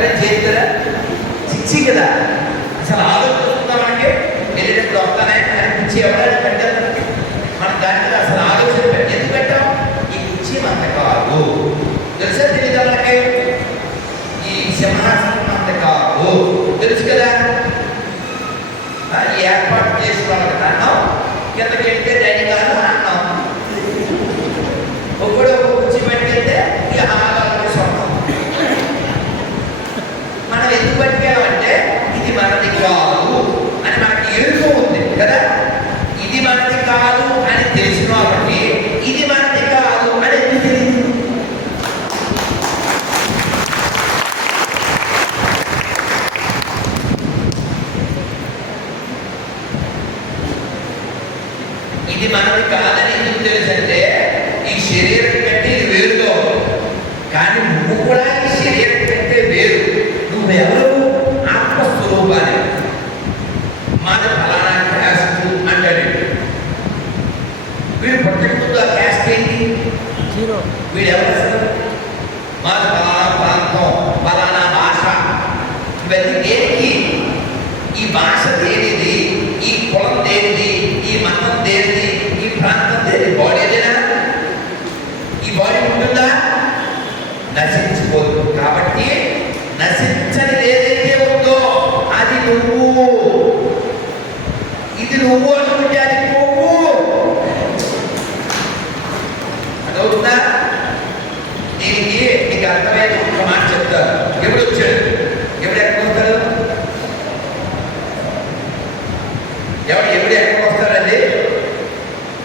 ఎక్కడే చేయదు కదా, పిచ్చి కదా. అసలు ఆలోచిస్తుందా మనకి వెళ్ళేటప్పుడు వస్తానే అని పిచ్చి ఎవరైనా పెట్టారు మన దాని మీద అసలు ఆలోచన ఎందుకు పెట్టాం? ఈ పిచ్చి మనది కాదు, తెలుసా తెలీదా మనకి? ఈ సింహాసనం మనది కాదు, తెలుసు కదా. ఏర్పాటు చేసుకోవాలి కదా అన్నాం, కిందకి వెళ్తే డైనింగ్ హాల్ అన్నాం, ఒకడు కుర్చీ పట్టుకెళ్తే ఇక హాల్ సొంతం. మనం ఎందుకు పట్టుకెళ్ళామంటే ఇది మనది కాదు అని మనకి ఎరుక ఉంది కదా. ఇది మనది కాదు అని తెలిసిన వాళ్ళకి ఇది మనది కాదు అని ఎందుకు తెలియదు? ఇది మనది కాదని ఎందుకు తెలుసు అంటే ఈ శరీరం కంటే ఇది వేరుగా ఉంది. కానీ నువ్వు కూడా ఈ శరీరం కంటే వేరు. నువ్వెవరు? ఆత్మస్వరూపాన్ని. మాది ఫలానా క్యాస్ట్ అంటాడు వీడు. పుట్టకముందు ఆ క్యాస్ట్ ఏంటి? వీడెవరు అసలు? మాది ఫలానా ప్రాంతం, ఫలానా భాష. ఇవన్నీ దేనికి? ఈ భాష దేనిది, ఈ కులం దేనిది, ఈ మతం దేనిది, ఈ ప్రాంతం దేని? బాడీ ఏదైనా ఈ బాడీ ఉంటుందా? నశించిపోదు. కాబట్టి నశించని ఏదైతే ఉందో అది నువ్వు. ఇది నువ్వు అనుకుంటే అది నువ్వు. అదవుతుందా? దీనికి నీకు అర్థమైన ఒక మాట చెప్తారు. ఎప్పుడు వచ్చాడు? ఎప్పుడు ఎక్కడికి వస్తాడు? ఎప్పుడు ఎక్కడికి వస్తాడండి?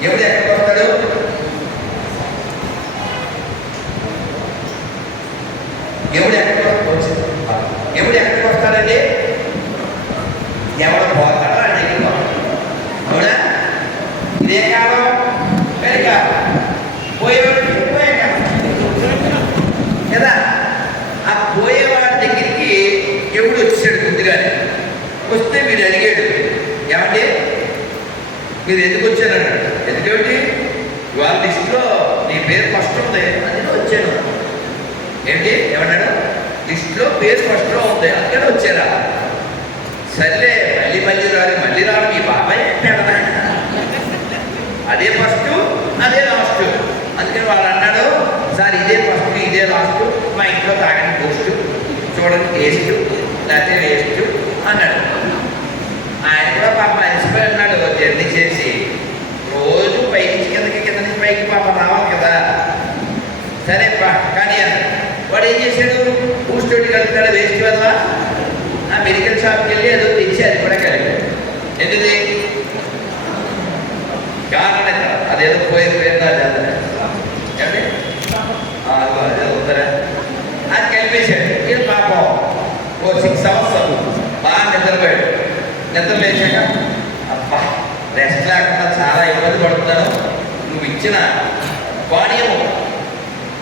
ఎప్పుడు ఎక్కడికి వస్తాడు? ఎప్పుడు ఎక్కడికి వస్తాడండి? ఎవడు పోతాడో అని దగ్గర అవునా? ఇదే కాలం కనుక పోయేవాడికి పోయే కాలం కదా. ఆ పోయేవాడి దగ్గరికి ఎప్పుడు వచ్చాడు? ముందుగానే వస్తే మీరు అడిగాడు, ఏమంటే మీరు ఎందుకు వచ్చారన్నాడు. ఎందుకంటే వాళ్ళ లిస్టులో నీ పేరు ఫస్ట్ ఉంది అందుకే వచ్చాను. ఏంటి ఏమన్నాడు? లిస్టులో పేరు ఫస్ట్లో ఉంది అందుకని వచ్చారా? సర్లే మళ్ళీ రాడు మీ బాబాయ్ పెడదా, అదే ఫస్ట్ అదే లాస్ట్. అందుకని వాళ్ళు అన్నాడు, సార్ ఇదే ఫస్ట్ ఇదే లాస్ట్, మా ఇంట్లో తాగని పోస్ట్ చూడండి టేస్ట్ లేకపోతే వేస్ట్ అన్నాడు. ఆయన కూడా పాప అలసిపోయి ఉన్నాడు జర్నీ చేసి. రోజు పై నుంచి కింద నుంచి పైకి పాప రావాలి కదా. సరే కానీ వాడు ఏం చేశాడు? బూస్ట్ తోటి కలుపుతాడు, వేస్ట్ వల్ల ఆ మెడికల్ షాప్కి వెళ్ళి ఏదో తెచ్చి అది కూడా కలిపాడు. ఎందుకు? కారణం అదేదో పోయేది పేరుదా ఏమంటే అవుతారా అది కలిపేశాడు. ఇది పాపం ఓ 6 hours బాగా నిద్రపోయాడు. నిద్ర లేచాక అబ్బా రెస్ట్ లేకుండా చాలా ఇబ్బంది పడుతున్నాను, నువ్వు ఇచ్చిన పానీయము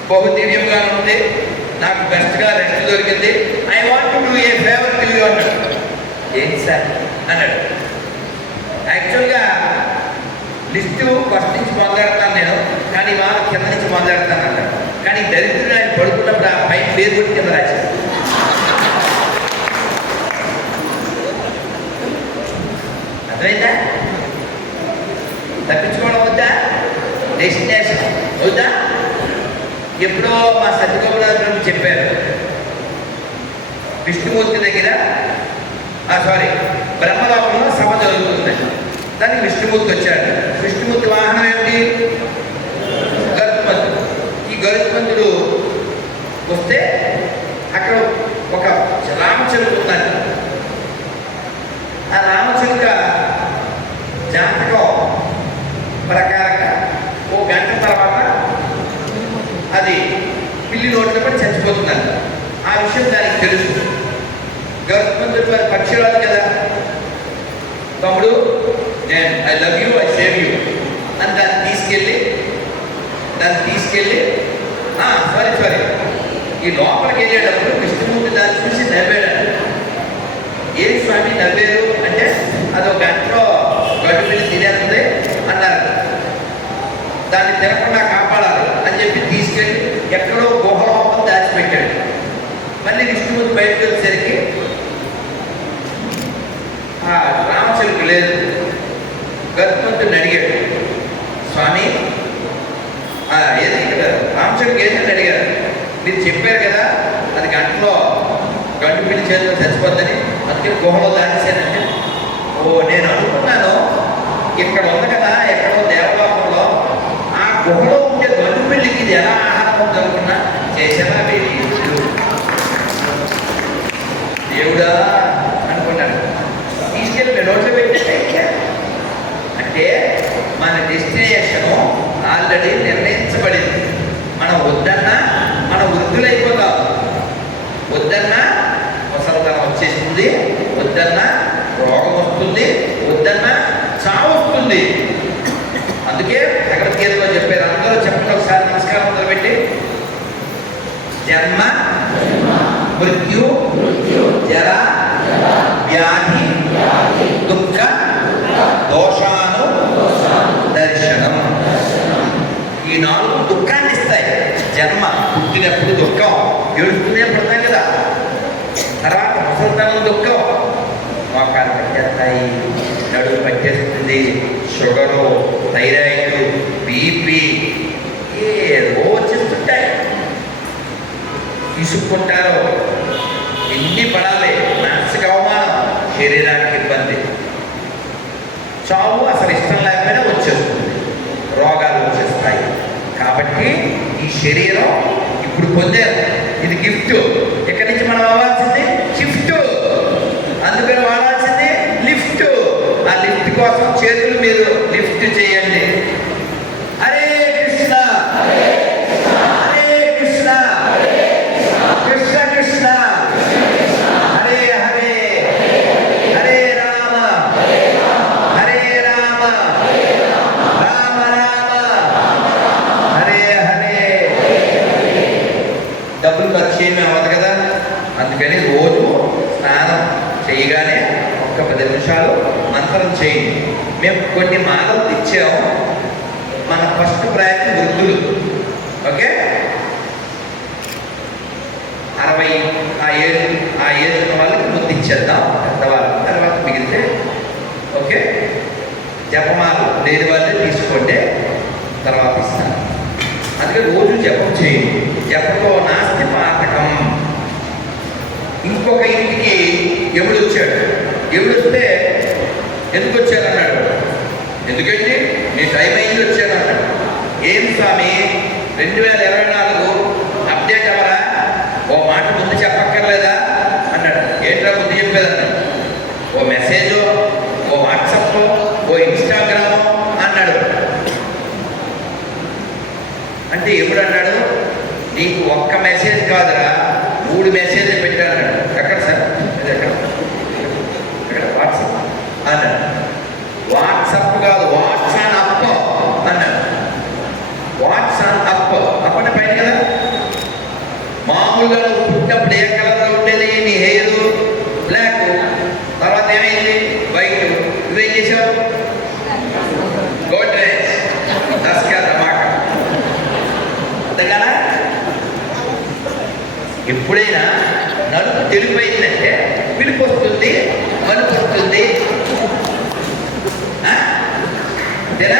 బహు దివ్యంగా ఉంది, నాకు బెస్ట్గా రెస్ట్ దొరికింది, I want to do a favour to you అన్నాడు. ఏంటి సార్ అన్నాడు. యాక్చువల్గా లిస్టు ఫస్ట్ నుంచి మొదలెడతాను నేను, కానీ వాళ్ళ కింద నుంచి మొదలెడతాను అన్నాడు. కానీ దరిద్రుడు ఆయన పడుకున్నప్పుడు ఆ పైన పేరు కొట్టి కింద రాశాడు. అర్థమైందా? తప్పించుకోవడం వద్దా? డెస్టినేషన్ వద్దా? ఎప్పుడో మా సత్యగోపాల చెప్పారు, విష్ణుమూర్తి దగ్గర బ్రహ్మలోకంలో సభ జరుగుతుంది. దానికి విష్ణుమూర్తి వచ్చాడు. విష్ణుమూర్తి వాహనం ఏమిటి? గరుత్మంతుడు. ఈ గరుత్మంతుడు వస్తే అక్కడ ఒక రామచిలుక ఉందంట. ఆ రామచిలుక జాతకం ప్రకారంగా ఓ గంట తర్వాత అది పిల్లి నోట్లో పడి చచ్చిపోతుందంట. ఆ విషయం దానికి తెలుసు. గరుత్మంతుడు వారి పక్షిరాజు కదా, తమ్ముడు నేను I love you I save you అని దాన్ని తీసుకెళ్ళి ఈ లోపలికి వెళ్ళేటప్పుడు విష్ణుమూర్తి దాన్ని చూసి నవ్వాడు. ఏం స్వామి నవ్వారు అంటే అదొక గంటలో గడ్డు పిల్లి తినేస్తుంది అన్నారు. దాన్ని తినకుండా కాపాడాలి అని చెప్పి తీసుకెళ్ళి ఎక్కడో గుహలోపం దాచిపెట్టాడు. మళ్ళీ విష్ణుమూర్తి బయటకు భక్తుడిని అడిగాడు, స్వామి ఏది ఇక్కడ రామచంద్రుడికి ఏంటని అడిగారు, మీరు చెప్పారు కదా అది గంటలో గంటు పిల్లి చేతిలో చచ్చిపోద్దని, అందుకని గుహలో దాచేసానంటే. నేను అనుకున్నాను ఇక్కడ ఉంది కదా ఎక్కడో దేవలోకంలో ఆ గుహలో ఉండే గంటు పిల్లికి ఇది ఎలా ఆహారం జరుగుతున్నా చేసేలా దేవుడా అనుకున్నాను. తీసుకెళ్ళి నోట్లో పెట్టే అంటే మన డెస్టినేషను ఆల్రెడీ నిర్ణయించబడింది. మనం వద్దన్నా మనం వృద్ధులైపోతాం, వద్దన్నా ముసలితనం వచ్చేస్తుంది, వద్దన్నా రోగం వస్తుంది, వద్దన్నా చావు వస్తుంది. అందుకే భగవద్గీతలో చెప్పారు, అందరూ చెప్పండి ఒకసారి, నమస్కారం మొదలుపెట్టి. జన్మ మృత్యు జరా వ్యాధి దుఃఖ దోషాను దర్శనం. ఈ 4 దుఃఖాన్ని ఇస్తాయి. జన్మ, పుట్టినప్పుడు దుఃఖం, ఏడుస్తూనే పడతాం కదా. తర్వాత ముసలితనం దుఃఖం, మోకాలు పట్టేస్తాయి, నడుము పట్టేస్తుంది, షుగరు, థైరాయిడ్, బీపీ ఏదో వచ్చేస్తుంటాయి. తీసుకుంటారు, ఎన్ని పడాలి, మనసుకు అవమానం, శరీరానికి ఇబ్బంది, చావు అసలు ఇష్టం లేకపోయినా వచ్చేస్తుంది, రోగాలు వచ్చేస్తాయి. కాబట్టి ఈ శరీరం ఇప్పుడు పొందారు, ఇది గిఫ్ట్. ఇక్కడి నుంచి మనం అవ్వాల్సింది షిఫ్ట్, అందుకని వాడాల్సింది లిఫ్ట్. ఆ లిఫ్ట్ కోసం చేతులు మీరు లిఫ్ట్ చేయండి. హరే కృష్ణ హరే కృష్ణ కృష్ణ కృష్ణ హరే హరే హరే రామ హరే రామ రామ రామ హరే హరే. డబ్బులు ఖర్చు ఏమీ అవ్వదు కదా, అందుకని రోజు స్నానం చేయగానే ఒక్క 10 నిమిషాలు మంత్రం చేయండి. మేము కొన్ని మాలలు ఇచ్చాము, మన ఫస్ట్ ప్రయత్నం వృద్ధులు, ఓకే, 60 ఆ ఏజ్ ఉన్న వాళ్ళకి ముందు ఇచ్చేద్దాం, పెద్దవాళ్ళు తర్వాత మిగిలితే ఓకే. జపమాలు లేని వాళ్ళే తీసుకోండి, తర్వాత ఇస్తాను. అందుకే రోజు జపం చేయండి. జపంలో నాస్తి పాతకం. ఇంకొక ఇంటికి ఎముడు వచ్చాడు, ఎముడు వస్తే ఎందుకు వచ్చారన్నాడు. ఎందుకంటే నీ టైం అయింది వచ్చాను అన్నాడు. ఏం స్వామి 2024 అప్డేట్ అవరా, ఓ మాట ముందు చెప్పక్కర్లేదా అన్నాడు. ఏంట్రా ముందు చెప్పేది అన్నాడు. ఓ మెసేజ్, ఓ వాట్సాప్, ఓ ఇన్స్టాగ్రామ్ అన్నాడు. అంటే ఎప్పుడు అన్నాడు, నీకు ఒక్క మెసేజ్ కాదురా 3 మెసేజ్లు పెట్టాడు. ఎక్కడ సార్ ఇది, ఎక్కడ వాట్సాప్ అన్నాడు. వాట్సాప్ కాదు, వాట్సాప్ అప్ అన్నాడు. వాట్సాప్ అప్ అప్పటి పైన కదా. మామూలుగా నువ్వు పుట్టినప్పుడు ఏ కలర్లో ఉండేది, నీ హెయిర్ బ్లాక్, తర్వాత ఏమైంది వైట్, నువ్వేం చేసావు గోడ్రేజ్ దస్కారమాక. అంతేగానా ఎప్పుడైనా నలుపు తెలుపైందంటే పిలుపు వస్తుంది, మలుపు వస్తుంది. అంతేనా,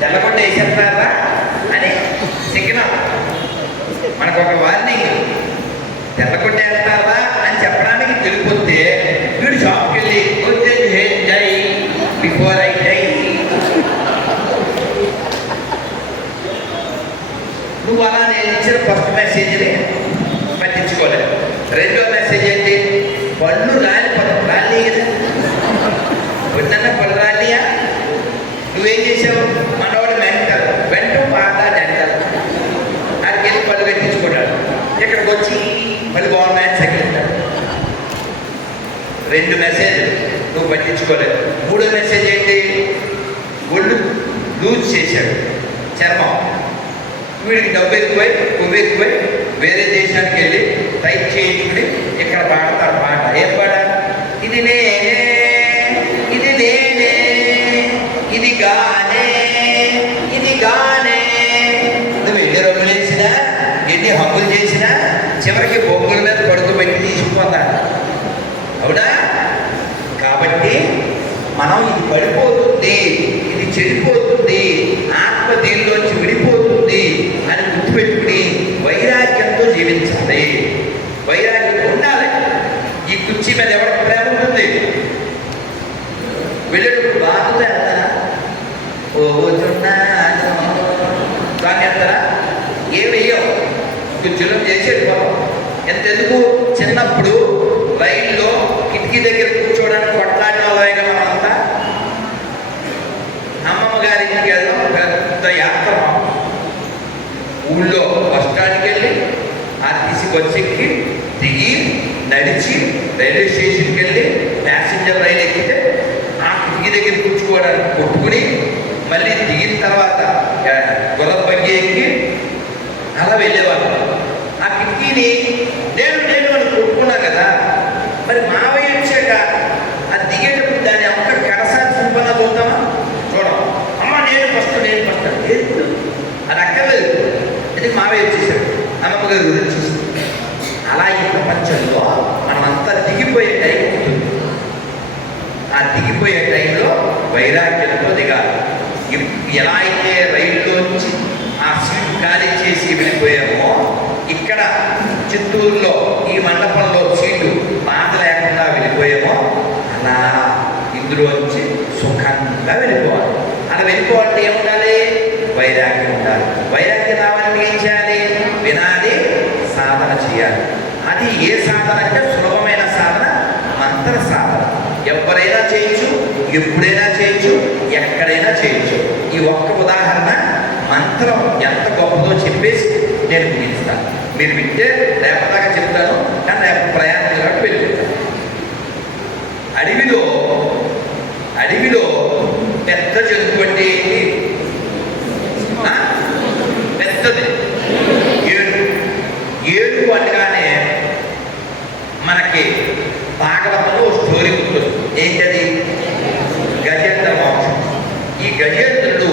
తెల్లగొండ వేసేస్తారా అని సిగ్నల్, మనకు ఒక వార్నింగ్. తెల్లగొండ వేస్తారా అని చెప్పడానికి తెలిపోతే వీడు షాప్కి వెళ్ళి వచ్చే డై బిఫోర్ ఐ డై. నువ్వు అలా నేను ఇచ్చిన ఫస్ట్ మెసేజ్ని పట్టించుకోలేదు. రెండో మెసేజ్ ఏంటి, పళ్ళు రాలి కదా, పొద్దున్న పళ్ళు రాలియా. నువ్వేం చేసావు, మనవాడు మెంటల్ బాగా డెంటల్, అక్కడికి వెళ్ళి పళ్ళు పెట్టించుకుంటాడు. ఇక్కడికి వచ్చి మళ్ళీ బాగున్నాయని సగిలిస్తాడు. 2 మెసేజ్లు నువ్వు పట్టించుకోలేదు. 3వ మెసేజ్ ఏంటి, ఒళ్ళు లూజ్ చేశాడు, చర్మం. వీడికి డబ్బు ఎక్కువై కొవ్వు ఎక్కువై వేరే దేశానికి వెళ్ళి టైప్ చేయించుకుని ఇక్కడ పాడతాడు పాట. ఏం పాట, ఇది నేనే ఇది నేనే ఇది గానే ఇది గానే. నువ్వు ఎన్ని రంగులు వేసినా ఎన్ని హంగులు చేసినా చివరికి బొంగుల మీద పడుకోబెట్టి తీసుకుపోతాడు, అవునా. కాబట్టి మనం ఇది పడిపోతుంది కుర్చీలో చేసేది పాపం. ఎంతెందుకు చిన్నప్పుడు రైల్లో కిటికీ దగ్గర కూర్చోవడానికి కొట్లాడిన వాళ్ళగా మనంతా. అమ్మమ్మ గారి ఇంటికి వెళ్దాం, పెద్ద యాత్ర. ఊళ్ళో బస్ స్టాండ్కి వెళ్ళి ఆర్టీసీ బస్సు ఎక్కి దిగి నడిచి రైల్వే స్టేషన్కి వెళ్ళి ప్యాసింజర్ రైలు ఎక్కితే ఆ కిటికీ దగ్గర కూర్చోవడానికి కొట్టుకుని మళ్ళీ దిగిన తర్వాత గుర్రం బగ్గి ఎక్కి అలా వెళ్ళేవాళ్ళు. ఆ కిటికీని నేను అని కొట్టుకున్నా కదా. మరి మావయ్య వచ్చాక అది దిగేటప్పుడు దాన్ని అంత కరసాన్ని చూపన్నా చూద్దామా? చూడం. అమ్మ నేను ఫస్ట్ లేదు, అది అక్కర్లేదు. ఇది మావయ్య వచ్చేసాడు, అమ్మమ్మ గారు వచ్చేసి. అలా ఈ ప్రపంచంలో మనమంతా దిగిపోయే టైం ఉంటుంది. ఆ దిగిపోయే టైంలో వైరాగ్యంతో దిగాలి. ఎలా అయితే రైల్లోంచి ఆ సీట్ ఖాళీ చేసి వెళ్ళిపోయామో, ఇక్కడ చిత్తూరులో ఈ మండపంలో సీటు బాధ లేకుండా వెళ్ళిపోయామో, అలా ఇందులోంచి సుఖంగా వెళ్ళిపోవాలి. అలా వెళ్ళిపోవాలంటే ఏముండాలి? వైరాగ్యం ఉండాలి. వైరాగ్యం రావాలంటే ఏం చేయాలి? వినాలి, సాధన చేయాలి. అది ఏ సాధన అంటే సులభమైన సాధన, మంత్ర సాధన. ఎవరైనా చేయొచ్చు, ఎప్పుడైనా చేయొచ్చు, ఎక్కడైనా చేయొచ్చు. ఈ ఒక్క ఉదాహరణ మంత్రం ఎంత గొప్పదో చెప్పేసి నేను ముగిస్తాను. మీరు వింటే రేపటిదాకా చెప్తాను, కానీ రేపు ప్రయాణం కాబట్టి వెళ్ళిపోతాను. అడవిలో పెద్ద జంతువు అంటే ఏంటి? పెద్దది ఏడుగు అనగానే మనకి భాగవతంలో స్టోరీ గుర్తొస్తుంది. ఏంటది? గజేంద్ర మోక్షం. ఈ గజేంద్రుడు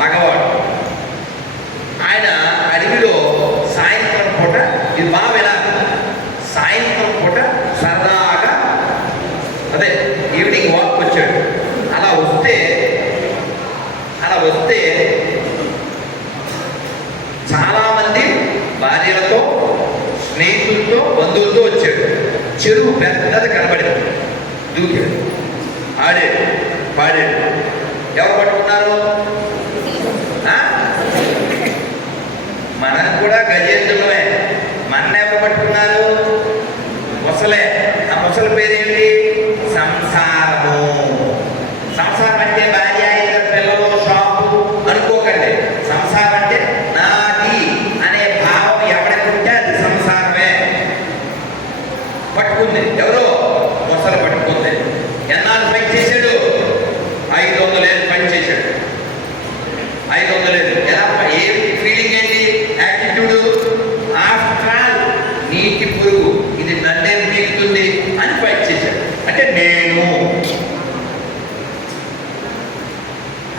మగవాడు. ఆయన అడవిలో సాయంత్రం పూట, ఇది బాగా వినాలి, సాయంత్రం పూట సరదాగా అదే ఈవినింగ్ వాక్ వచ్చాడు. అలా వస్తే చాలామంది భార్యలతో, స్నేహితులతో, బంధువులతో వచ్చాడు. చెరువు పెద్దది కనబడింది. దూకాడు, ఆడాడు, పాడాడు. ఎవరు పట్టుకున్నారు? మనం కూడా గజేంద్రులమే. మన ఎవరు పట్టుకున్నారు? ముసలే. ఆ ముసలి పేరేంటి? సంసారము. సంసారం అంటే భార్య, ఇద్దరు పిల్లలు, షాపు అనుకోకండి. సంసారం అంటే నాది అనే భావం ఎవరికి ఉంటే అది సంసారమే. పట్టుకుంది ఎవరో? ముసలి పట్టుకుంది. ఎన్నాళ్ళు పని చేశాడు? 500 ఏళ్ళు పని చేశాడు. 500 ఏళ్ళు. ఎలా? ఏ ఫీలింగ్ ఏంటి? యాటిట్యూడ్. ఆఫ్టర్ ఆల్ నీటి పురుగు, ఇది నన్నే పీకుతుంది అని ఫైట్ చేశాడు. అంటే నేను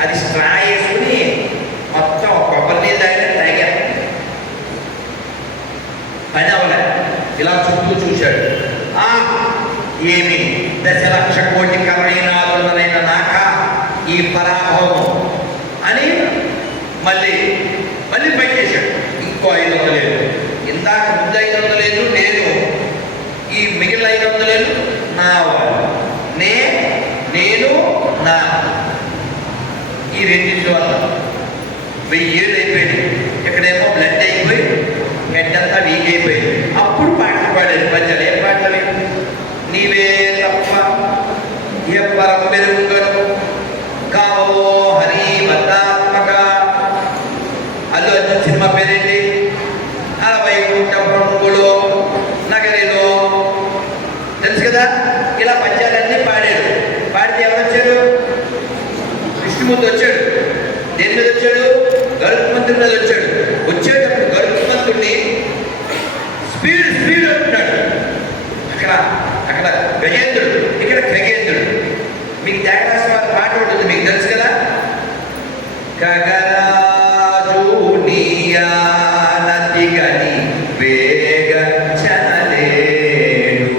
అది స్ట్రా వేసుకుని మొత్తం కొబ్బరి నీళ్ళు తాగా. పని అవలే. ఇలా చుట్టూ చూశాడు. ఏమి 10,00,000,000,000 కరైనాదులైన నాక ఈ పరాభవం అని మళ్ళీ ఫైట్ చేశాడు. ఇంకో 500 ఏళ్ళు. ఇందాక ముందు 500 ఏళ్ళు నేను, ఈ మిగిలిన 500 ఏళ్ళు నా వాళ్ళు. నేను నా ఈ రెండింటి వల్ల 1000 ఏళ్ళు అయిపోయింది. ఇక్కడేమో బ్లడ్ అయిపోయి హెడ్ అంతా వీక్ అయిపోయింది. అప్పుడు పాటలు పాడాడు. ప్రజలు ఏం పాటలు? నీవే తప్ప ఎవ్వరం పెరుగుగను కావో హరి మతాత్మక. అల్లు అర్జున్ సినిమా పేరేంటి? వైకుంఠ బ్రహ్మలో నగరిలో, తెలుసు కదా. ఇలా పద్యాలన్నీ పాడాడు. పాడితే ఎవరు వచ్చాడు? విష్ణుమూర్తి వచ్చాడు. దేని మీద వచ్చాడు? గరుత్మంతుడి మీద వచ్చాడు. వచ్చేటప్పుడు గరుత్మంతుడిని స్పీడ్ అంటున్నాడు. అక్కడ గజేంద్రుడు, ఇక్కడ ఖగేంద్రుడు. మీకు త్యాగరాజ వారి పాట ఉంటుంది, మీకు తెలుసు కదా. ఖగరాజు నీయానతి గని వేగ చనలేడు,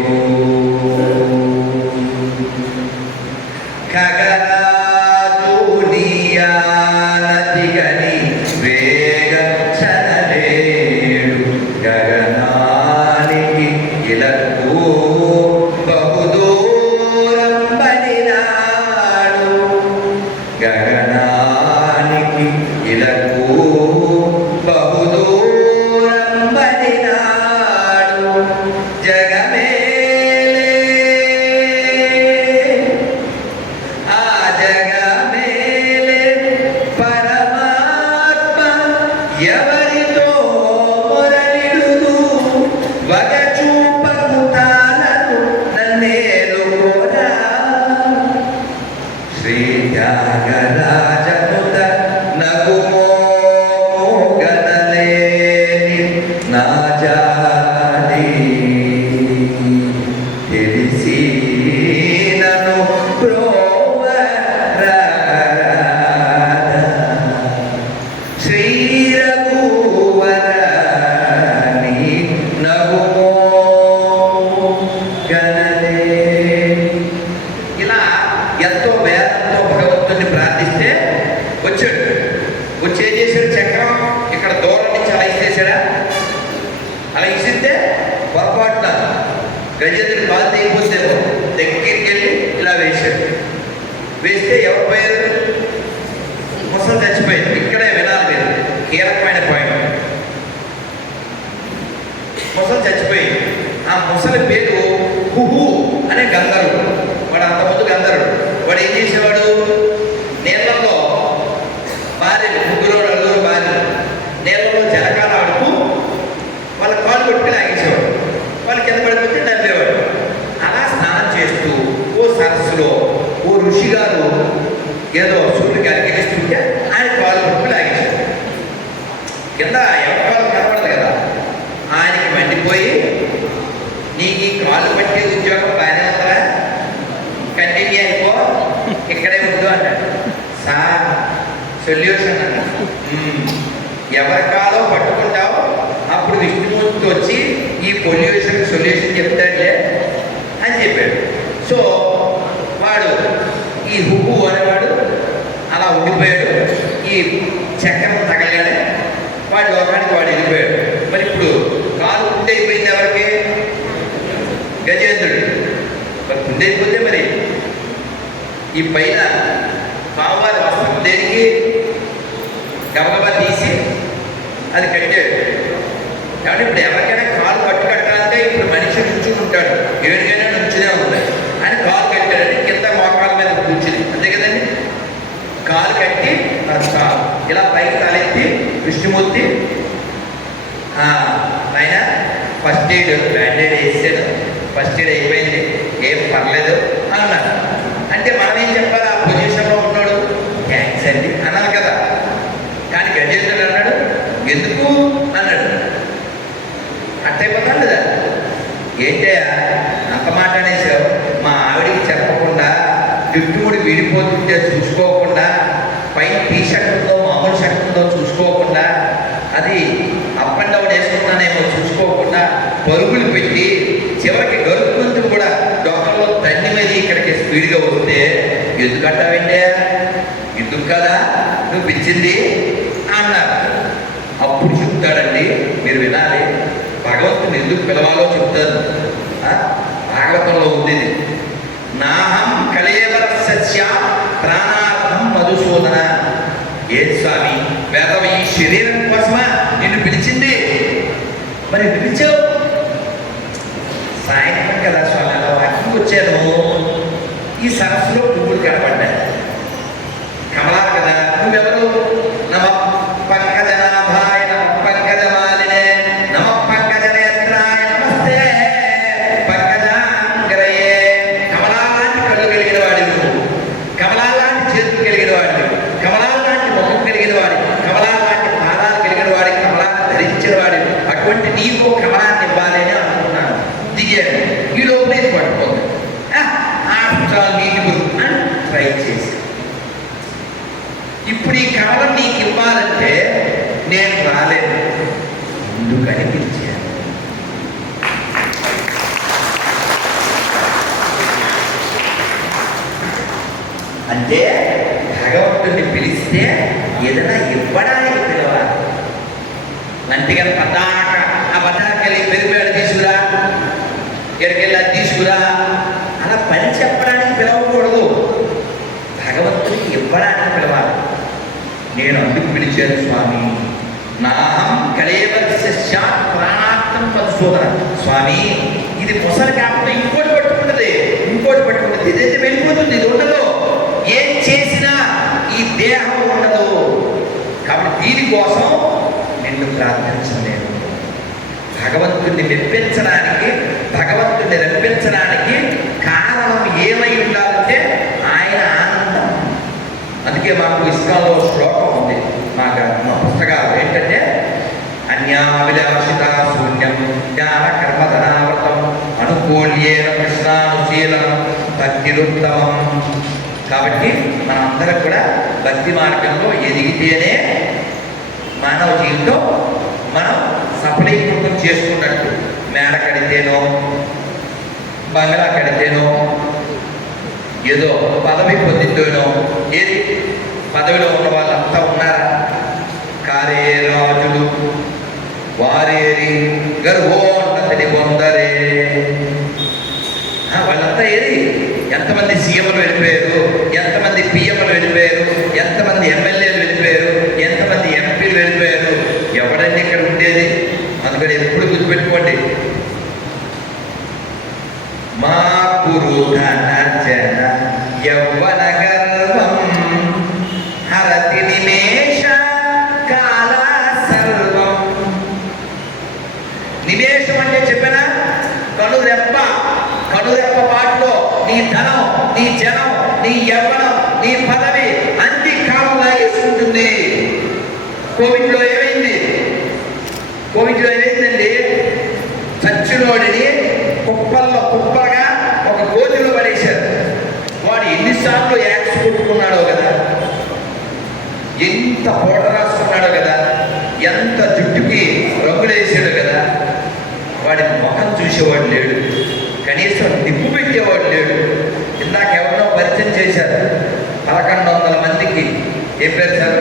ఖగరాజు నీయానతి గని వేగ చనలేడు, గగనానికి ఇలకు బహుదూరం బడినాడు, గగనానికి ఇలకు బహుదూరం ఎవరితో మొరలిడుదు వగచూపకు తానను నన్నేలుకోరా శ్రీ త్యాగరాజనుత నగుమో గనలేని నా జాలి తెలిసి నన్ను బ్రోవరా శ్రీ రఘువరని నగుమో గనలేని. ఇలా ఎంతో వేదంతో భగవంతుడిని ప్రార్థిస్తే వచ్చాడు. వచ్చి ఏం చేశాడు? చక్రం ఇక్కడ దూరం నుంచి అలా ఇసేసాడా? అలా ఇసిస్తే పొరపాటున గజేంద్రుడు బాధ తెగిపోతేమో దగ్గరికి వెళ్ళి ఇలా వేశాడు. వేస్తే ఎవరు పోయారు? ముసలి చచ్చిపోయింది. ఇక్కడే వినాలి మీరు, కీలకమైన పాయింట్. ముసలి చచ్చిపోయింది. ఆ ముసలి పేరు కుహు అనే గంధర్వుడు. వాడు అంతకుముందు గంధర్వుడు. వాడు ఏం చేసేవాడు? నీళ్ళల్లో భార్యలు, ముగ్గురు నలుగురు భార్యలు నీళ్ళలో జలకాలు ఆడుతూ వాళ్ళ కాలు కొట్టుకుని ఆగేసేవాడు. వాళ్ళు కింద పడిపోతే నవ్వేవాడు. అలా స్నానం చేస్తూ ఓ సరస్సులో ఓ ఋషి గారు ఏదో సూర్యుడికి అలిగిస్తుంటే ఆయన కాలు కొట్టుకుని ఆగేసేవాడు. కింద ఎవరి కాలు కనపడదు కదా. ఆయనకి మండిపోయి, నీకు ఈ కాలు పట్టే ఉద్యోగం బాగానే ఉందా, కంటిన్యూ అయిపో, ఇక్కడే ఉండు అన్నాడు. సార్ సొల్యూషన్ అన్నాడు. ఎవరి కాలో పట్టుకుంటావు అప్పుడు విష్ణుమూర్తి వచ్చి ఈ పొల్యూషన్ సొల్యూషన్ చెప్తాడులే అని చెప్పాడు. సో వాడు ఈ హుక్కు అనేవాడు అలా ఉండిపోయాడు. ఈ చక్రం తగలగానే వాడు లోకానికి వాడు వెళ్ళిపోయాడు. మరి ఇప్పుడు కాలు గుండైపోయింది ఎవరికి? గజేంద్రుడు. మరి గుండైపోతే మరి ఈ పైన పావువారి వస్త్రం దేనికి గబగబా తీసి అది కట్టాడు. కాబట్టి ఇప్పుడు ఎవరికైనా కాలు కట్టాలంటే ఇప్పుడు మనిషి నుంచుకుంటాడు, ఏడుగైనా నుంచునే ఉంది. ఆయన కాలు కట్టాడంటే కింద మోకాల మీద కూర్చుని, అంతే కదండి. కాలు కట్టి ఇలా పైకి తలెత్తి విష్ణుమూర్తి ఆయన ఫస్ట్ ఎయిడ్ బ్యాండేడ్ వేసాడు. ఫస్ట్ ఎయిడ్ అయిపోయింది, ఏం పర్లేదు అన్నాడు. అంటే మనం ఏం చెప్పాలి? ఆ పొజిషన్లో ఉన్నాడు, థ్యాంక్స్ అండి అన్నాను కదా. కానీ గజేంద్రుడు అన్నాడు, ఎందుకు అన్నాడు. అట్టయిపోతాను కదా. ఏంటయ్యా అంత మాట అనేసావు? మా ఆవిడికి చెప్పకుండా, జుట్టుముడి విడిపోతుంటే చూసుకోకుండా, పైన టీ షర్ట్ ఉందో మామూలు షర్ట్ ఉందో చూసుకోకుండా, అది అప్ అండ్ డౌన్ వేసుకుంటానేమో చూసుకోకుండా పరుగులు పెట్టి చివరికి గరుకుంటూ కూడా డొక్కలో తన్ని మీద ఇక్కడికి స్పీడ్గా వస్తే ఎందుకంటావంటే, ఎందుకు కదా నువ్వు పిలిచింది అన్నారు. అప్పుడు చెప్తాడండి, మీరు వినాలి. భగవంతుని ఎందుకు పిలవాలో చెప్తాను. భాగవతంలో ఉంది ఇది. నాహం కళేవర సత్య ప్రాణార్థం మధుసూదన. ఏది స్వామి, వేదం ఈ శరీరం కోసమా నిన్ను పిలిచింది? మరి పిలిచావు సాయంత్రం కదా స్వామి, అలా వాకింగ్ వచ్చాను. ఈ సరస్సులో పువ్వులు కనపడ్డాయి, కమలాలు కదా. నువ్వెవరు? నమ పంకజనాభాయ నమ పంకజమాలినే నమ పంకజనేత్రాయ నమస్తే పంకజాంగరయే. కమలాలాంటి కళ్ళు కలిగిన వాడి నువ్వు, కమలాలాంటి చేతులు కలిగిన వాడి, కమలాలాంటి ముఖం కలిగిన వాడి, కమలాలాంటి పాదాలు కలిగిన వాడి, కమలాన్ని ధరించిన వాడి. అటువంటి నీకు కమలాన్ని ఇవ్వాలి అని అనుకున్నాను. దిగాను. ఈ లోపల ఇది పట్టుకోండి, నీటి గురువు అని ట్రై చేసి, ఇప్పుడు ఈ కమలం నీకు ఇవ్వాలంటే నేను రాలేదు, ముందుకని పిలిచాను. అంటే భగవంతుడిని పిలిస్తే ఏదైనా ఇవ్వడానికి పిలవాలి. అంతేగాని పతాక ఆ పతాకలి పెరిపేడు తీసుకురా, ఎక్కడికెళ్ళి తీసుకురా అలా పని చెప్పడానికి పిలవకూడదు. భగవంతుడికి ఇవ్వడానికి పిలవాలి. నేను అందుకు పిలిచాను స్వామి. నాహం కళేవర్ష ప్రాణార్థం పరిశోధన. స్వామి ఇది ముసలి కాకుండా ఇంకోటి పట్టుకుంటుంది, ఇంకోటి పట్టుకుంటుంది. ఇదైతే వెళ్ళిపోతుంది, ఇది ఉండదు. ఏం చేసినా ఈ దేహం ఉండదు. కాబట్టి దీనికోసం నిన్ను ప్రార్థించలేను. భగవంతుడిని మెప్పించడానికి, భగవంతుడిని రప్పించడానికి కారణం ఏమై ఉండాలంటే ఆయన ఆనందం. అందుకే మాకు ఇస్కాన్లో శ్లోకం ఉంది, మా పుస్తకాలు ఏంటంటే అన్యాభిలాషిత శూన్యం జ్ఞాన కర్మధనావృతం అనుకూల్యేన కృష్ణానుశీలం భక్తిరుత్తమం. కాబట్టి మనందరం కూడా భక్తి మార్గంలో ఎదిగితేనే మానవ జీవితం మనం సఫలీకృతం చేసుకున్నట్టు. మేడ కడితేనో, బంగ్లా కడితేనో, ఏదో పదవి పొందితేనో, ఏది పదవిలో ఉన్న వాళ్ళంతా ఉన్నారా? కారే రాజులు వారేరి గర్వోన్నతిని పొందరే. వాళ్ళంతా ఏది? ఎంతమంది సీఎంలు వెళ్ళిపోయారు, ఎంతమంది పిఎంలు వెళ్ళిపోయారు, ఎంతమంది ఎమ్మెల్యేలు వెళ్ళిపోయారు, ఎంతమంది ఎంపీలు వెళ్ళిపోయారు. ఎవరండి ఇక్కడ ఉండేది? అందుకని ఎప్పుడు గుర్తుపెట్టుకోండి, మా గురు ధన జన యవ్వన గర్వం హరతి నిమేష కాల సర్వం. నిమేషం అంటే చెప్పినా కనురెప్ప, కనురెప్ప పాటలో నీ ధనం, నీ జనం, నీ యవ్వనం, నీ పదవి అన్ని కాలం లాగేసుకుంటుంది. కోవిడ్లో ఏమైంది? కోవిడ్లో ఏమైందండి? చచ్చినోడిని కుప్పల్లో కుప్పగా ఒక గోతిలో పడేశారు. వాడు ఎన్నిసార్లు యాక్స్ కొట్టుకున్నాడో కదా, ఎంత పౌడర్ రాసుకున్నాడో కదా, ఎంత జుట్టుకి రంగులేసాడు కదా. వాడి ముఖం చూసేవాడు లేడు, కనీసం నిప్పు పెట్టేవాడు లేడు. ఇందాక ఎవరినో పరిచయం చేశారు, 1100 మందికి. ఏం పేరు సార్?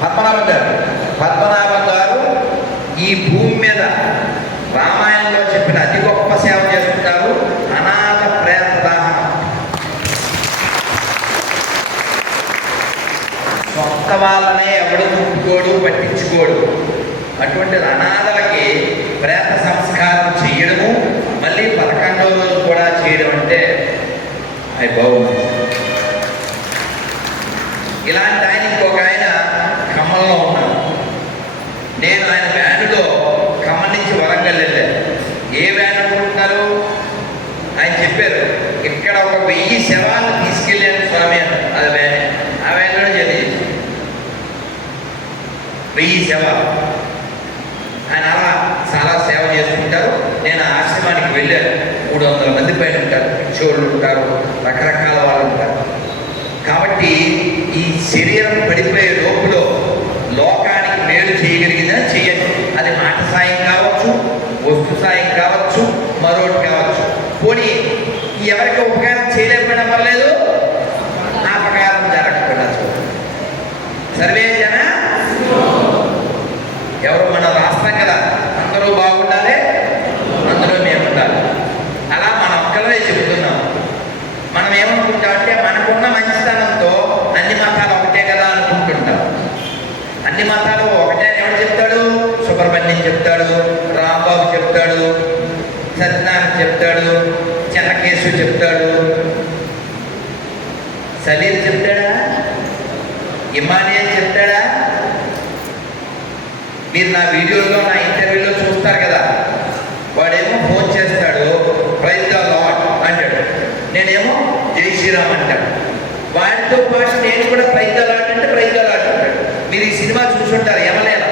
పద్మనాభం గారు. పద్మనాభం గారు ఈ భూమి మీద రామాయణంలో చెప్పిన అతి గొప్ప సేవ చేస్తున్నారు. అనాథ ప్రేత దాహం. సొంత వాళ్ళనే ఎవడు ముట్టుకోడు, పట్టించుకోడు. అటువంటి అనాథలకి ప్రేత సంస్కారం చేయడము, మళ్ళీ 11వ రోజు కూడా చేయడం అంటే అది బాగుంది. ఇలాంటి ఆయన ఇంకొక ఆయన ఖమ్మంలో ఉన్నాను. నేను ఆయన వ్యానులో ఖమ్మం నుంచి వరంగల్ వెళ్ళాను. ఏ వ్యాన్ అనుకుంటున్నారు? ఆయన చెప్పారు, ఇక్కడ ఒక 1000 శవాలను తీసుకెళ్ళాను స్వామి అన్న. అది వ్యాన్. ఆ వ్యాన్లోనే జరిగింది 1000 శవాలు. ఆయన అలా చాలా సేవ చేసుకుంటారు. నేను ఆశ్రమానికి వెళ్ళాను. 300 మంది పైన ఉంటారు, పిచ్చోళ్ళు ఉంటారు, రకరకాల వాళ్ళు ఉంటారు. కాబట్టి ఈ శరీరం పడిపోయే లోపులో లోకానికి మేలు చేయగలిగిందని చెయ్యండి. అది మాట సాయం కావచ్చు, వస్తు సాయం కావచ్చు, మరొకటి కావచ్చు. పోనీ ఎవరికి ఉపకారం చేయలేకపోయినా పర్లేదు, అపకారం జరగకుండా చూడండి. సర్వే జన ఎవరు మనం రాస్తాం కదా, అందరూ బాగుండాలి, అందులో మేము ఉండాలి. అలా మన ఒక్కలే చెబుతున్నాం. మనం ఏమనుకుంటామంటే మనకున్న మంచితనంతో అన్ని మతాలు ఒకటే కదా అనుకుంటుంటాం. అన్ని మతాలు ఒకటే ఎవరు చెప్తాడు? సుబ్రహ్మణ్యం చెప్తాడు, రాంబాబు చెప్తాడు, సత్యనారాయణ చెప్తాడు, చెన్నకేశు చెప్తాడు, సలీల్ చెప్తాడా, ఇమానియల్ చెప్తాడా? మీరు నా వీడియోలో, నా ఇంటర్వ్యూలో చూస్తారు కదా, వాడేమో ఫోన్ చేస్తాడు, ప్రైజ్ ద లార్డ్ అంటాడు, నేనేమో జై శ్రీరామ్ అంటాడు. వాడితో పాటు నేను కూడా ప్రైజ్ ద లార్డ్ అంటే ప్రైజ్ ద లార్డ్ అంటాడు. మీరు ఈ సినిమా చూసుంటారు, యమలేల.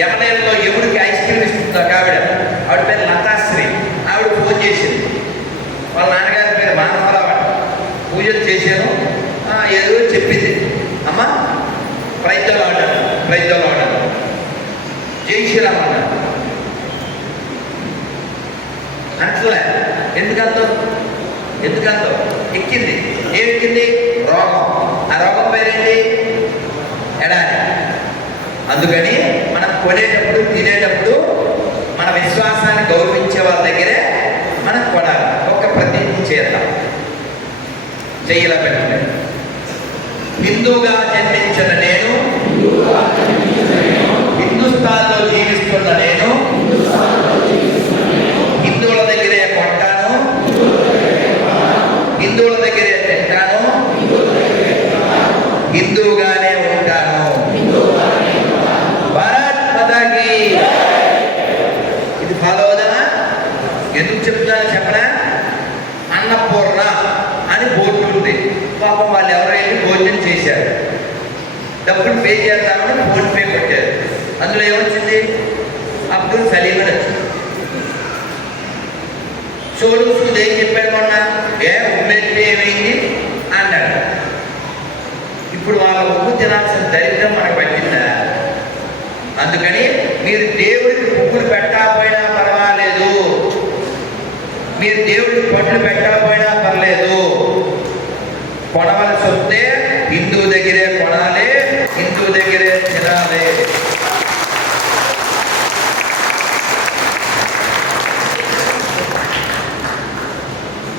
యమలేలలో ఎవరికి ఐస్ క్రీమ్ ఇస్తుంది ఒక ఆవిడ పేరు లతాశ్రీ. ఆవిడ ఫోన్ చేసింది, వాళ్ళ నాన్నగారి పేరు మానవరావు అంట. పూజలు చేశాను, ఏదో చెప్పింది, అమ్మ ప్రైజ్ ద లార్డ్ అన్న, ప్రైజ్ ద లార్డ్ అన్న, జై శ్రీరామ్ అన్న. అంటలే ఎందుకంతో ఎక్కింది. ఏమెక్కింది? రోగం. ఆ రోగం పేరేంటి? ఎడారి. అందుకని మనం కొనేటప్పుడు, తినేటప్పుడు మన విశ్వాసాన్ని గౌరవించే వాళ్ళ దగ్గరే మనం కొనాలి. ఒక ప్రతిజ్ఞ చేద్దాం, చెయ్యలా పెట్టండి. హిందూగా జన్మించిన నేను, హిందుస్థాన్లో జీవిస్తున్న నేను, హిందువుల దగ్గరే కొంటాను, హిందువుల దగ్గరే తింటాను, హిందువుగానే ఉంటాను. చెప్తానో చెప్పనా? అన్నపూర్ణ అని బోర్డు ఉంది. పాపం వాళ్ళు ఎవరో వెళ్ళి భోజనం చేశారు. డబ్బులు పే చేద్దామని ఫోన్పే కొట్టారు. అందులో ఏమొచ్చింది? అబ్దుల్ సలీం అని వచ్చింది. సోడు సూద్ ఏం చెప్పాడు మొన్న? ఉమ్మెత్తే ఏమైంది అన్నాడు. ఇప్పుడు వాళ్ళ ఉప్పు తినాల్సిన దరిద్రం మనకు పట్టిందా? అందుకని మీరు దేవుడికి పువ్వులు పెట్టకపోయినా పర్వాలేదు, మీరు దేవుడికి పండ్లు పెట్టకపోయినా పర్లేదు, కొనవలసి వస్తే హిందువు దగ్గరే కొనాలి, హిందువు దగ్గరే తినాలి.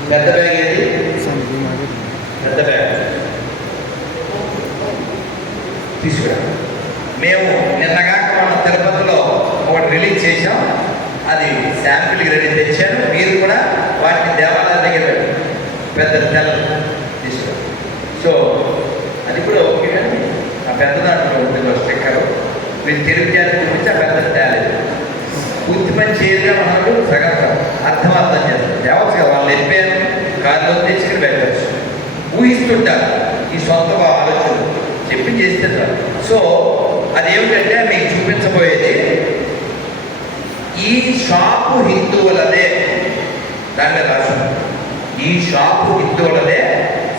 పెద్ద బ్యాగ్ ఏది? పెద్ద బ్యాగ్ తీసుకురా. మేము నిన్నగాక మన తిరుపతిలో ఒకటి రిలీజ్ చేసాం. అది శాంపిల్కి రెడీ తెచ్చాను. మీరు కూడా వాటిని దేవాలయం దగ్గర పెద్ద తెల్ల తీసుకురా. సో అది కూడా ఓకే. కానీ ఆ పెద్ద దాంట్లో ఉంటుంది స్టిక్కరు. మీరు తెలుగు జాతి గురించి ఆ పెద్ద తేలేదు. పూర్తి పని చేయగా మనకు సగం అర్థం చేస్తారు. తేవచ్చు కదా, వాళ్ళు వెళ్ళిపోయాను కారులో తెచ్చుకుని పెట్టచ్చు. ఊహిస్తుంటారు ఈ సొంత ఆలోచన చెప్పి చేస్తారు. సో అదేమిటంటే మీకు చూపించబోయేది, ఈ షాపు హిందువులదే. దాన్ని రాశారు, ఈ షాపు హిందువులదే,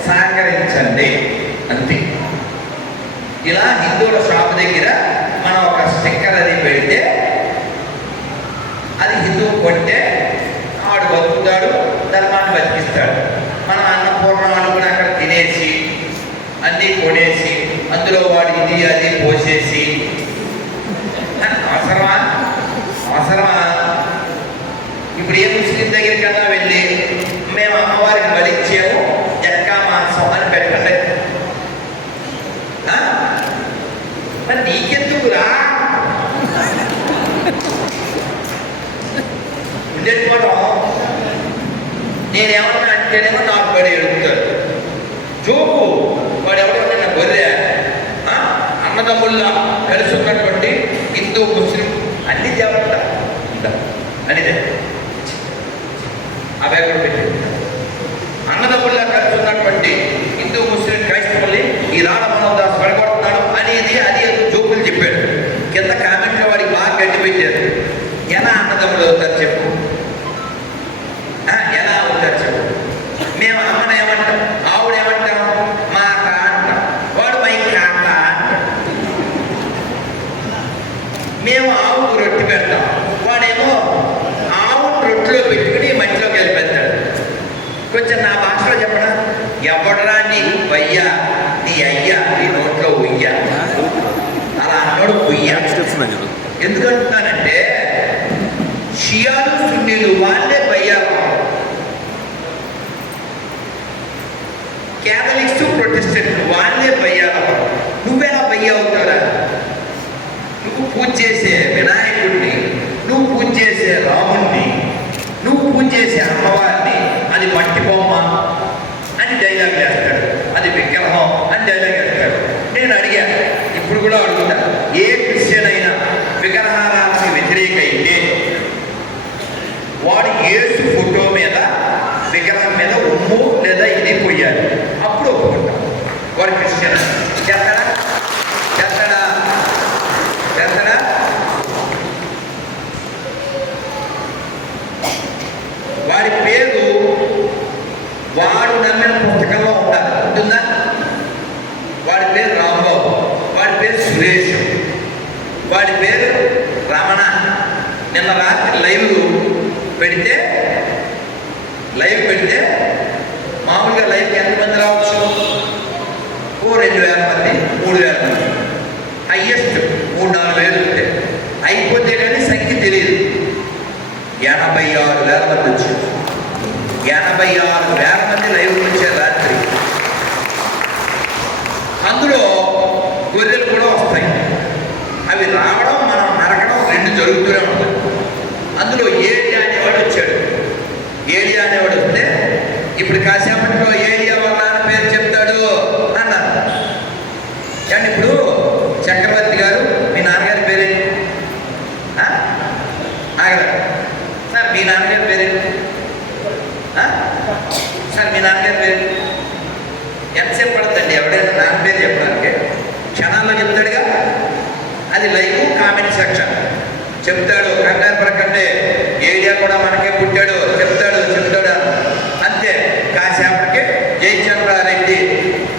సహకరించండి అంతే. ఇలా హిందువుల షాపు దగ్గర మనం ఒక స్టిక్కర్ అది పెడితే అది హిందువు కొంటే ఆడు బతుకుతాడు, ధర్మాన్ని బతికిస్తాడు. మనం అన్నపూర్ణాలు కూడా అక్కడ తినేసి అన్నీ కొనేసి అందులో వాడు ఇది అది పోసేసి అవసరమా? అవసరమా? ఇప్పుడు ఏ ముస్లిం దగ్గరికన్నా వెళ్ళి మేము అమ్మవారికి బలిచ్చాము జక్కా మాంసం అని పెట్టండి. మరి నీకెందుకురా ఉండేట్టుకోవడం? నేనేమన్నా అంటేనేమో నాకు బడి ఎడుగుతాడు. జోకు వాడు ఎవడన్నా నా గొర్రె. అన్నదమ్ముల్లా కలిసి ఉన్నటువంటి హిందూ ముస్లిం అన్ని దేవత అనిదే ఆ బ్యాగ్ పెట్టి అన్నదమ్ముల్లా కలిసి ఉన్నటువంటి హిందూ ముస్లిం క్రైస్తవుల్ని ఈ రాణ మనోదాస్ పడగొడుతున్నాడు అనేది అది జోకులు చెప్పాడు. కింద కామెంట్లో వాడికి బాగా గట్టి పెట్టారు. ఎలా అన్నదమ్ములు అవుతారు చెప్పు? ఎలా అవుతారు చెప్పు? మేము అమ్మను ఏమంటాం, ఆవిడ ఏమంటాం, మా అక్క అంటాం, వాడు మా ఇంటి అక్క అంటాం. మేము ఆవుకు రొట్టె పెడతాం, వాడేమో ఆవు రొట్టెలో పెట్టుకుని మట్టిలోకి వెళ్ళి పెడతాడు. కొంచెం నా భాషలో చెప్పడా, ఎవడరా నీకు వయ్యా, నీ అయ్యా నీ నోట్లో ఉయ్యా, అలా అన్నాడు ఉయ్యా. ఎందుకంటున్నానంటే షియాలు సున్నీలు వాళ్ళే బయ్యా, క్యాథలిక్స్ ప్రొటెస్టెంట్ వాళ్ళే బయ్యాల. నువ్వెలా బయ్య అవుతారా? నువ్వు పూజ చేసే వినాయకుడిని, నువ్వు పూజ చేసే రాముణ్ణి, నువ్వు పూజ చేసే అమ్మవారిని అది మట్టి బొమ్మ అని డైలాగ్ వేస్తాడు, అది విగ్రహం అని డైలాగ్ వేస్తాడు. నేను అడిగాను, ఇప్పుడు కూడా అడుగుతా, ఏ క్రిస్టియన్ అయినా విగ్రహారానికి వ్యతిరేక అయితే వాడు యేసు ఫోటో మీద విగ్రహం మీద ఉమ్ము లేదా ఇది పోయాలి, అప్పుడు ఒప్పుకుంటాం. వాడు క్రిస్టియన్ చేస్తాడా? చేస్తాడా? చేస్తాడా? వాడి పేరు వాడు నమ్మిన పుస్తకంలో ఉండాలి, ఉంటుందా? వాడి పేరు రాంబాబు, వాడి పేరు సురేష్, వాడి పేరు రమణ. నిన్న రాత్రి లైవ్ పెడితే మామూలుగా లైవ్కి ఎంతమంది రావచ్చు? 2000 మంది, 3000 మంది, హైయెస్ట్ 3-4 ఉంటే అయిపోతే కానీ సంఖ్య తెలియదు. 86,000 మంది వచ్చారు. 86,000 మంది లైవ్కి వచ్చారు రాత్రి. అందులో గొర్రెలు కూడా వస్తాయి. అవి రావడం మనం నరకడం రెండు జరుగుతూనే ఉంటుంది. అందులో ఏలియా అనేవాడు వచ్చాడు. ఏలియా అనేవాడు వస్తే ఇప్పుడు కాసేపట్లో ఏలియా వాళ్ళ నాన్న పేరు చెప్తాడు అన్నారు. కానీ ఇప్పుడు చక్రవర్తి గారు మీ నాన్నగారి పేరేంటి? ఆగరా సార్, మీ నాన్నగారి పేరేంటి? అది లైవ్ కామెంట్ సెక్షన్. చెప్తాడు, కంగారు పడకండి, ఏరియా కూడా మనకే పుట్టాడు, చెప్తాడు అంతే. కాసేపటికి జయచంద్రారెడ్డి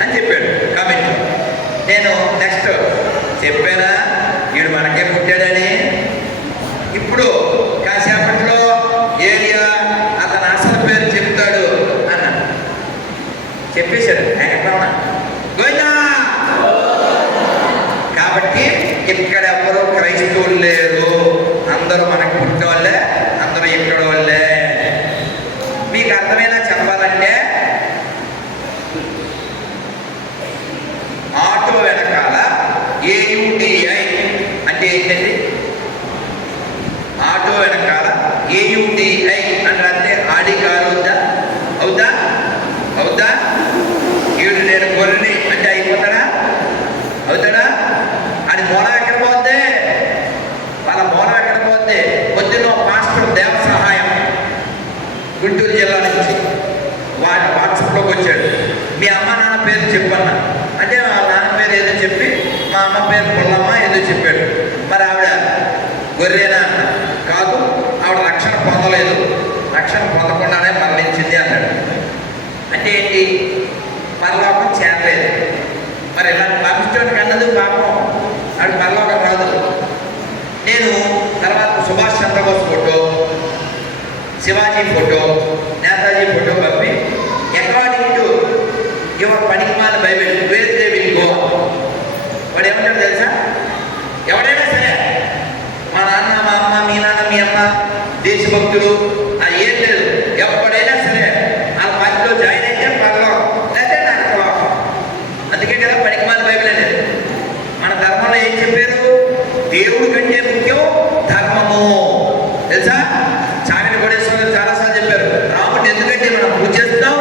అని చెప్పాడు కామెంట్. నేను నెక్స్ట్ చెప్పానా వీడు మనకే పుట్టాడని. ఇప్పుడు కాసేపట్లో ఏరియా అతను అసలు పేరు చెప్తాడు అన్న చెప్పేశాడు వెంకటరమణ గోవిందా. కాబట్టి ఇక్కడ ఎవరు క్రైస్తవులు లేరు, అందరూ మనకు పుట్టిన వాళ్ళే, అందరూ ఇక్కడ వాళ్ళే. మీకు అర్థమైనా చెప్పాలంటే ఆటో వెనకాల AUDI అంటే ఏంటండి? ఆటో వెనకాల AUDI అంటే ఆడి కారు అవుతా వీడు నేను గొర్రెని అంటే అయిపోతాడా? అది మూలం ఎక్కడ పోద్ది? వాళ్ళ మూలం ఎక్కడ పోద్ది? పొద్దున్న పాస్టర్ దేవ సహాయం గుంటూరు జిల్లా నుంచి వాట్సాప్లోకి వచ్చాడు. మీ అమ్మ నాన్న పేరు చెప్పన్నా అంటే మా నాన్న పేరు ఏదో చెప్పి మా అమ్మ పేరు పుల్లమ్మ ఏదో చెప్పాడు. మరి ఆవిడ గొర్రెనా? కాదు, ఆవిడ రక్షణ పొందలేదు, రక్షణ పొందకుండానే మరణించింది అన్నాడు. అంటే ఏంటి? పరలోకం చేరలేదు. మరి ఇలాంటి పాపిస్తోడికి అన్నది పాపం, ఆవిడ పరలోకం రాదు. నేను తర్వాత Subhash Chandrabose photo, Shivaji photo, Netaji photo పంపి అకార్డింగ్ టు యువర్ పనికిమాల Bible where they will go. వాడు ఏమంటాడు తెలుసా? ఎవడైనా సరే మా నాన్న మా అమ్మ మీ నాన్న మీ అమ్మ దేశభక్తులు అది ఏం లేదు, ఎవడైనా సరే ఆ పార్టీలో జాయిన్ అయితే పరలోకం అయితే నరకలోకం. అందుకే కదా పనికిమాల బైబిల్ అనేది. మన ధర్మంలో ఏం చెప్పారు? దేవుడి కంటే ముఖ్యం ధర్మము. తెలుసా? చాగంటి కోటేశ్వరరావు చాలాసార్లు చెప్పారు, రాముడిని ఎందుకంటే మనం పూజ చేస్తున్నాం,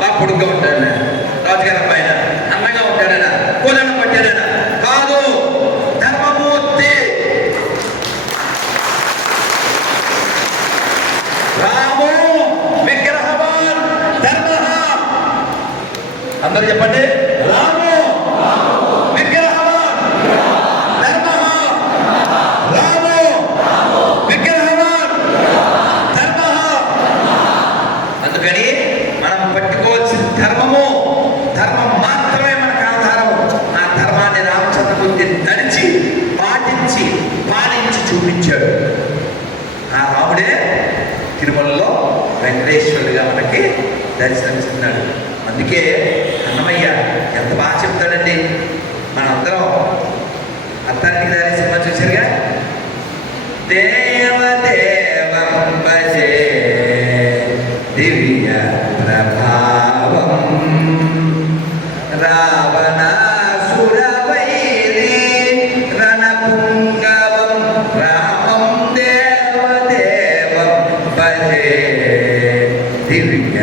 బాగా పొడుగ్గా ఉంటాడన్నా, రాజుగారి అబ్బాయిన అందంగా ఉంటాడనా, కోదన్న పట్టాడనా? కాదు, ధర్మమూర్తి రాము విగ్రహవాన్ ధర్మ. అందరూ చెప్పండి, రాము విగ్రహవాన్ ధర్మ. రాము విగ్రహవాన్ ధర్మ. అందుకని మనం పట్టుకోవాల్సిన ధర్మము, ధర్మం మాత్రమే మనకు ఆధారం. ఆ ధర్మాన్ని రామచంద్రమూర్తి నడిచి పాటించి పాలించి చూపించాడు. ఆ రాముడే తిరుమలలో వెంకటేశ్వరుడిగా మనకి దర్శనమిస్తున్నాడు. అందుకే అన్నమయ్య ఎంత బాగా చెప్తాడండి. మనందరం అత్తానికి దాని సినిమా చూశారుగా, దేవదేవం భజే దివ్య ప్రభావం రావణాసుర వైరి రణపుంగవం రామం దేవదేవం భజే దివ్య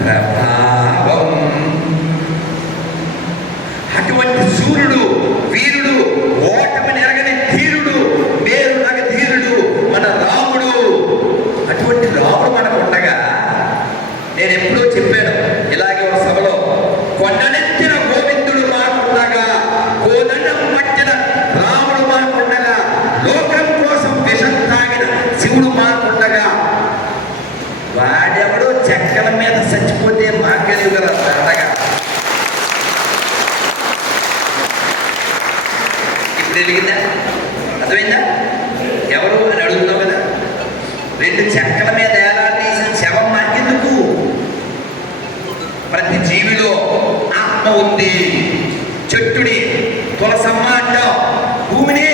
ప్రభావం. అటువంటి సూర్యుడు, వీరుడు, ఓటమి నెరగని ధీరుడు, మేరు నగ ధీరుడు మన రాముడు. అటువంటి రాముడు మనకు ఉండగా, నేను ఎప్పుడూ చెప్పాను ఇలాగే ఒక సభలో, కొండనెత్తిన గోవిందుడు మాకుండగా, కోదండం పట్టిన రాముడు మాకుండగా, లోకం కోసం విషం తాగిన శివుడు మాకుండగా, వాడెవడో చెక్కల మీద చచ్చిపోతే మాకెలుగు కదా దండగా. ఇప్పుడు ఎదిగిందా? అర్థమైందా? ఎవరు అని అడుగుతున్నావు కదా. 2 చెక్కల మీద ఏలాడదీసిన శవం మాకెందుకు? ప్రతి జీవిలో ఆత్మ ఉంది. చెట్టుని తులసమ్మ అంటాం, భూమిని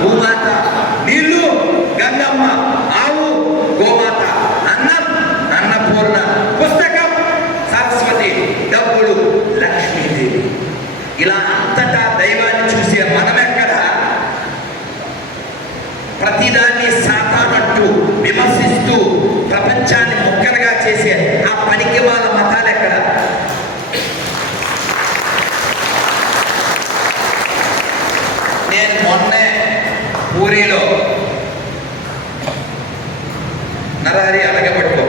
భూమాత, నీళ్లు గంగమ్మ, ఆవు గోమాత, అన్నం అన్నపూర్ణ, పుస్తకం సరస్వతి, డబ్బులు లక్ష్మీదేవి. ఇలా అంతటా దైవాన్ని చూసే మనమెక్కడ ప్రతిదాన్ని సాతానంటూ విమర్శిస్తూ ప్రపంచాన్ని ముక్కలుగా చేసే ఆ పనికి వాళ్ళ మతాలు ఎక్కడ? నేను మొన్నే పూరిలో నరహరి అడగబట్టుకో,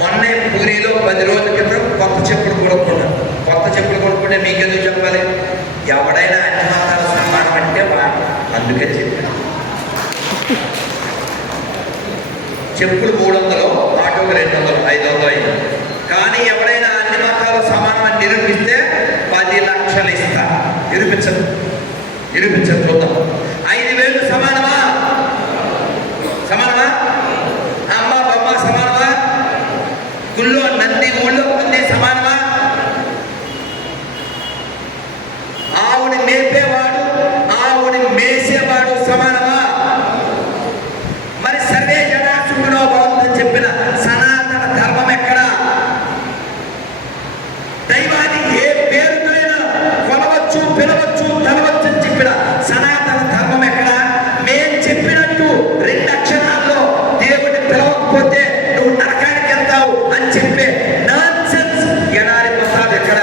మొన్నే పూరిలో 10 రోజుల క్రితం కొత్త చెప్పులు కొనుక్కున్నాను. కొత్త చెప్పులు కొనుక్కుంటే మీకెందుకు చెప్పాలి? ఎవడైనా అన్ని మతాలు సమానం అంటే అందుకని చెప్పాను. చెప్పులు 300, ఆటోకి 200, 500 అయింది. కానీ ఎవరైనా అన్ని మతాలు సమానమని నిరూపిస్తే 10 లక్షలు ఇస్తా. నిరూపించదు చూద్దాం. 5,000 సమానమా? సమానమా? అమ్మ బొమ్మ సమానమా? గుళ్ళో నంది, ఊళ్ళో నంది సమానమా? ఆవుని మేపేవాడు, ఆవుని మేసేవాడు సమానమా? మరి సర్వే జనా సుఖినో భవంతు చెప్పిన సనాతన ధర్మం ఎక్కడా? దైవాన్ని ఏ పేరుతో కొలవచ్చు, పిలవచ్చు, తలవచ్చు అని చెప్పిన సనాతన ధర్మం ఎక్కడా? మేం చెప్పినట్టు 2 అక్షరాల్లో దేవుడిని పిలవకపోతే నువ్వు నరకానికి వెళ్తావు అని చెప్పే నాన్సెన్స్ ఎడారి మతాలు ఎక్కడ?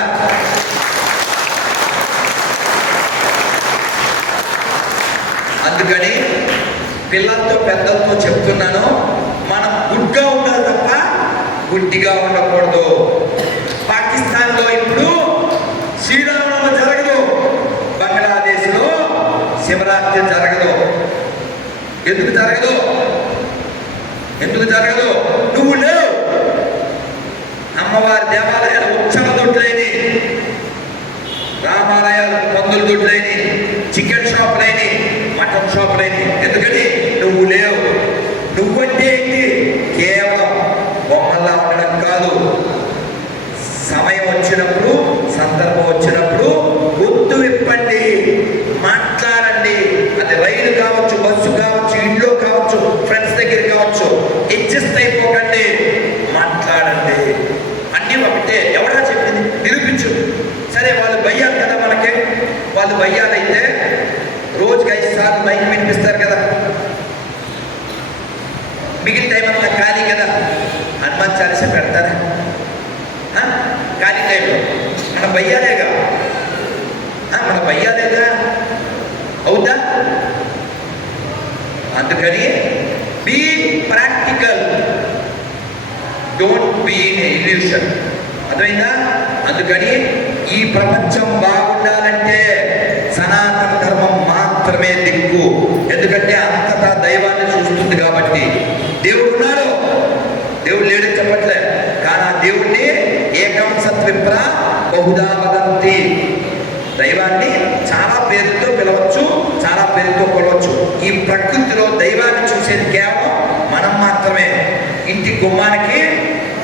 అందుకని పిల్లలతో పెద్దలతో చెప్తున్నాను, మనం గుడ్గా ఉండాలి తప్ప గుడ్డిగా ఉండకూడదు. పాకిస్తాన్లో ఇప్పుడు శ్రీరామనవమి జరగదు, బంగ్లాదేశ్లో శివరాత్రి జరగదు. ఎందుకు జరగదు? నువ్వు లేవు. అమ్మవారి దేవాలయాలు ఉత్సవ దొడ్లైని, రామాలయాలు పందుల దొడ్లైని, చికెన్ షాపులైని, మటన్ షాపులైని. ఎందుకని? నువ్వు లేవు. నువ్వంటే ఏంటి? కేవలం బొమ్మల్లా ఉండడం కాదు. సమయం వచ్చినప్పుడు, సందర్భం వచ్చినప్పుడు గొంతు విప్పండి, మాట్లాడండి. అది రైలు కావచ్చు, బస్సు కావచ్చు, ఇంట్లో కావచ్చు, ఫ్రెండ్స్ దగ్గర కావచ్చు. అడ్జస్ట్ అయిపోకండి, మాట్లాడండి. అన్నీ ఒకటే. ఎవరా చెప్పింది? నిరూపించు. సరే, వాళ్ళు భయ్యాలి కదా మనకి. వాళ్ళు భయ్యాలైతే రోజుకి 5 సార్లు మైక్ వినిపిస్తారు కదా. మిగిలిన టైం అంతా ఖాళీ కదా. హనుమాన్ చాలీసా పెడతారా? ఖాళీ టైంలో మన భయ్యాలేగా, అవుతా? అందుకని be practical, don't be in illusion. అర్థమైందా? అందుకని ఈ ప్రపంచం బాగుండాలంటే సనాతన ధర్మం మాత్రమే దిక్కు. ఎందుకంటే అంతటా దైవాన్ని చూస్తుంది కాబట్టి. దేవుడు ఉన్నాడు, దేవుడు లేడని చెప్పట్లే. కానీ ఆ దేవుణ్ణి ఏకం సత్విప్ర బహుదా వదంతి. దైవాన్ని చాలా పేరుతో పిలవచ్చు, చాలా పేరుతో కొలవచ్చు. ఈ ప్రకృతిలో దైవాన్ని చూసేది కేవలం మనం మాత్రమే. ఇంటి గుమ్మానికి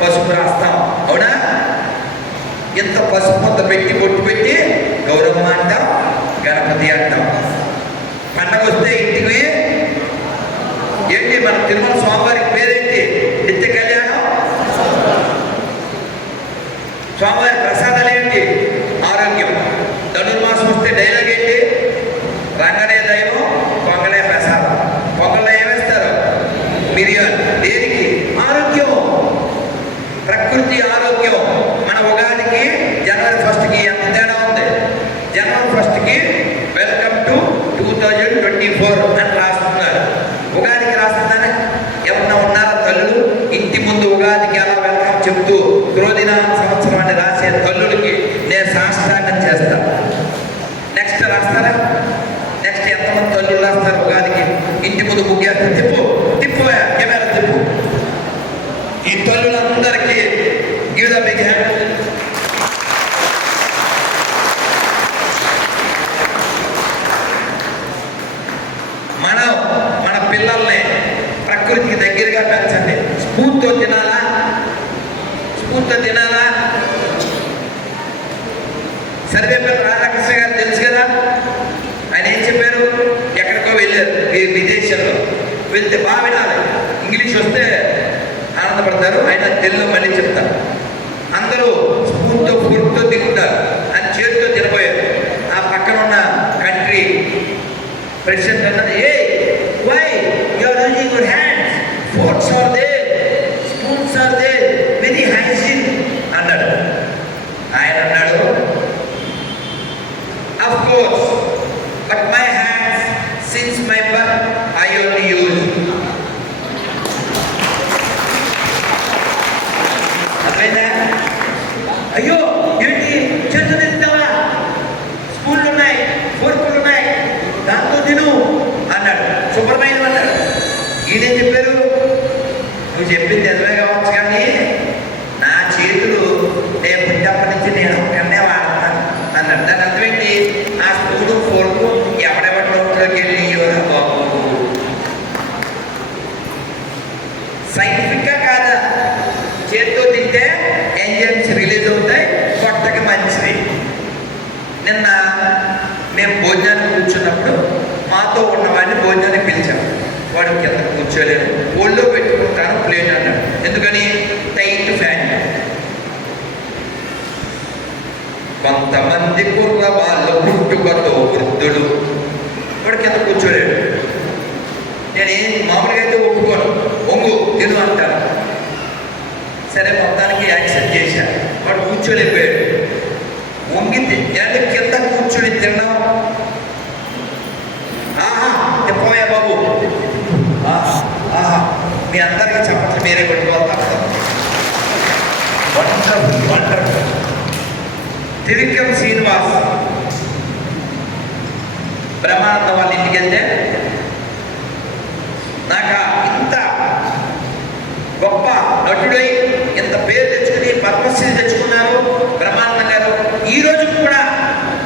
పసుపు రాస్తాం, అవునా? ఇంత పసుపు మొత్తం పెట్టి బొట్టు పెట్టి గౌరమ్మ అంటాం, గణపతి అంటాం. పండగ వస్తే ఇంటికి ఏంటి మన తిరుమల స్వామివారికి పేరేంటి? నిత్య కళ్యాణం. స్వామివారి ప్రసాదాలు ఏంటి? ఆరోగ్యం. ధనుర్మాసం వస్తే డైలాగ్ ఏంటి? రంగనే దైవం, పొంగలే ప్రసాదం. పొంగల్లో ఏమేస్తారు? మిరియాలు. దేనికి? ఆరోగ్యం. ప్రకృతి ఆరోగ్యం. మన ఉగాదికి జనవరి 1కి ఎంత తేడా ఉంది? జనవరి 1కి వెల్కమ్ టు 2024 అని రాస్తున్నారు. ఉగాదికి రాస్తున్నారా? ఎవరన్నా ఉన్నారా తల్లులు? ఇంటి ముందు ఉగాదికి ఎలా వెల్కమ్ చెప్తూ క్రోధిన సంవత్సరం అని రాసే తల్లులకి నేను సాష్టాంగం చేస్తాను. నెక్స్ట్ రాస్తారా? నెక్స్ట్ ఎంతమంది తల్లులు రాస్తారు ఉగాదికి? ఇంటి ముందు ముగ్గేస్తే తిప్పు కెమెరా తిప్పు. ఈ తల్లులందరికీ గివ్ ద బిగ్ హ్యాండ్. మనం మన పిల్లల్ని ప్రకృతికి దగ్గరగా పెంచండి. స్ఫూర్తితో తినాలా? సర్వేపల్లి రాధాకృష్ణ గారు తెలుసు కదా. ఆయన ఏం చెప్పారు? ఎక్కడికో వెళ్ళారు విదేశంలో. వెళ్తే బాగా వినాలి, ఇంగ్లీష్ వస్తే ఆనందపడతారు. ఆయన తెలుగులో మళ్ళీ చెప్తారు. అందరూ స్పూన్తో ఫుడ్తో తింటారు, ఆయన చేతితో తినబోయారు. ఆ పక్కన ఉన్న కంట్రీ ప్రెసిడెంట్ అన్నది, ఏ why you are using your hands, forks are there, spoons are there, very hygiene అన్నాడు. ఆయన అన్నాడు, of course, but my hands since my birth I only use. అయ్యో ఏంటి చేతులు తింటావా? స్పూన్లు ఉన్నాయి, ఫోర్కులు ఉన్నాయి, దాంతో తిను. శుభ్రమైన అన్నాడు. ఈయనేం చెప్పారు, నువ్వు చెప్పింది నిజమే కావచ్చు కానీ నా చేతులు నేను పుట్టినప్పటి నుంచి నేను ఒక్కనే వాడతాను అన్నాడు. దాని అర్థమేంటి, ఆ స్పూను ఫోర్కు ఎవడెవరి నోట్లోకి వెళ్ళి ఇవ్వరా బాబు. సైంటిఫిక్గా కాదా, చేతితో తింటే ఎంజైమ్స్ రిలీజ్ అవుతాయి, పొట్టకి మంచిది. నిన్న మేము భోజనానికి కూర్చున్నప్పుడు మాతో ఉన్నవాడిని భోజనానికి పిలిచాం. వాడు కింద కూర్చోలేము, ఒళ్ళో పెట్టుకుంటాను ప్లేట్ అన్నాడు. ఎందుకని, టైట్ ఫ్యాన్. కొంతమంది కుర్ర వాళ్ళు పుట్టుకతో వృద్ధుడు, వాడు కింద కూర్చోలేడు. నేను మామూలుగా అయితే ఒప్పుకోను, ఒంగు తిను అంటాను. సరే మొత్తానికి యాక్సెప్ట్ చేశాను. వాడు కూర్చోలేకపోయాడు. వంగితే అంటే కింద కూర్చొని తిన్నాం. చెప్పవయ్యా బాబు, మీ అందరికీ చెప్పట్లు మీరే పెట్టుకోవాలి. Wonderful wonderful. త్రివిక్రమ్ శ్రీనివాస్ బ్రహ్మానంద వాళ్ళ ఇంటికి వెళ్తే నాకు ఇంత గొప్ప నటుడై ఇంత పేరు తెచ్చుకుని పద్మశ్రీ తెచ్చుకున్నారు బ్రహ్మానందం గారు. ఈ రోజు కూడా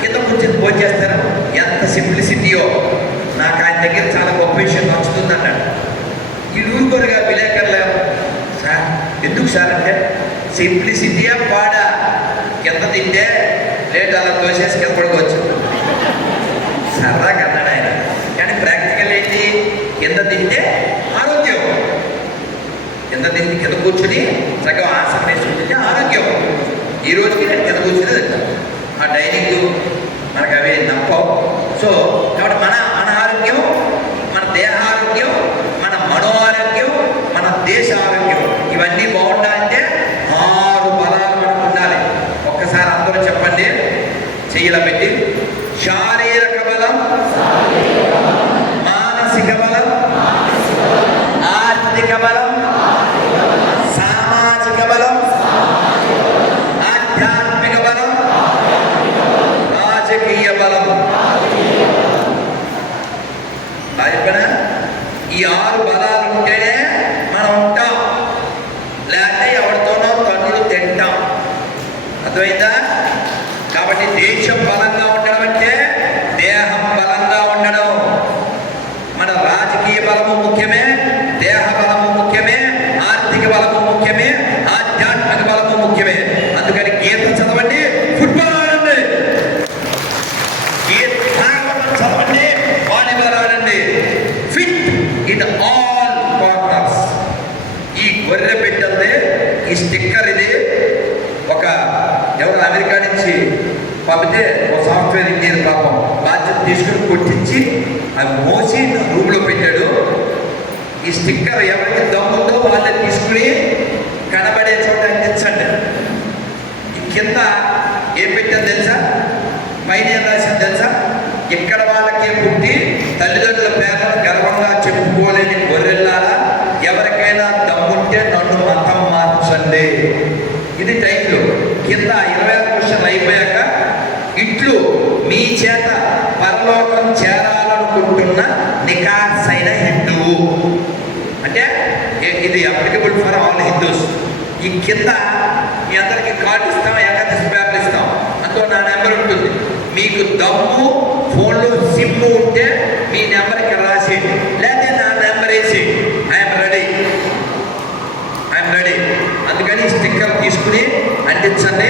కింద కూర్చొని భోజనం చేస్తారు. ఎంత సింప్లిసిటీయో నాకు ఆయన దగ్గర చాలా గొప్ప విషయం నచ్చుతుంది అన్నాడు. ఈ ఊరుకోరుగా విలేకరులు, సార్ ఎందుకు సార్ అంటే, సింప్లిసిటీయా పాడా, కింద తింటే లేట్ అలా దోసేసి కింద పడుకోవచ్చు. సరదాగా అన్నాడు ఆయన. కానీ ప్రాక్టికల్ ఏంటి, కింద తింటే ఆరోగ్యం. కింద తింటే కింద కూర్చుని సగం ఆసనం వేసుకుంటే ఆరోగ్యం. ఈ రోజుకి నేను కింద కూర్చుని తింటాను. ఆ డైనింగ్ మనకు అవి నప్పవు. సో కాబట్టి మన ఆరోగ్యం, మన దేహారోగ్యం, మన మనో ఆరోగ్యం, మన దేశ ఆరోగ్యం ఇవన్నీ బాగుండాలంటే 6 బలాలు మనకు ఉండాలి. ఒక్కసారి అందరూ చెప్పండి, చెయ్యిలా పెట్టి. శారీరక బలం, మానసిక బలం, ఆర్థిక బలం, సామాజిక బలం, ఆధ్యాత్మిక బలం, రాజకీయ బలం. అయిపోయినా ఈ 6 బలాలు ఉంటేనే మనం ఉంటాం, లేకపోతే ఎవరితోనో తన్నులు తింటాం. అర్థమైందా? కాబట్టి దేశం బలంగా ఉండడం అంటే దేహం బలంగా ఉండడం. మన రాజకీయ బలము ముఖ్యమే, దేహ బలము ముఖ్యమే, ఆర్థిక బలము ముఖ్యమే, ఆధ్యాత్మిక బలము ముఖ్యమే. అందుకని గీత చదవండి, ఫుట్బాల్ ఆడండి. గీత చదవండి, వాలీబాల్ ఆడండి. Fit in all corners. ఈ గొర్రె పెట్టండి, ఈ స్టిక్కర్ ఇది ఒక ఎవరు అమెరికా నుంచి పంపితే ఒక సాఫ్ట్వేర్ ఇంజనీర్ పాపం బాధ్యత తీసుకుని కొట్టించి అవి మోసి రూమ్లో పెట్టాడు. ఈ స్టిక్కర్ ఎవరికి దమ్ముందో వాళ్ళని తీసుకుని కనబడే చోట అందించండి. ఈ కింద ఏం పెట్టాను తెలుసా, పైన ఏం రాసింది తెలుసా, ఇక్కడ వాళ్ళకే పుట్టి తల్లిదండ్రుల పేర్లను గర్వంగా చెప్పుకోలేని గొర్రెల్లారా, ఎవరికైనా దమ్ముంటే నన్ను మతం మార్చండి. ఇది టైటిల్. కింద 26 క్వశ్చన్లు అయిపోయాక, ఇట్లు మీ చేత పరలోకం చేరాలనుకుంటున్న నికాసైన హిందువు. అంటే ఇది అప్లికబుల్ ఫర్ ఆల్ హిందూస్. ఈ కింద మీ అందరికి కార్డు ఇస్తాం, ఏకాదశి పేపర్ ఇస్తాం, అందులో నా నెంబర్ ఉంటుంది. మీకు దమ్ము ఫోన్లో సిమ్ ఉంటే మీ నెంబర్కి రాసేయండి, లేకపోతే నా నెంబర్ వేసేయండి. I'm ready. అందుకని స్టిక్కర్ తీసుకుని అంటించండి.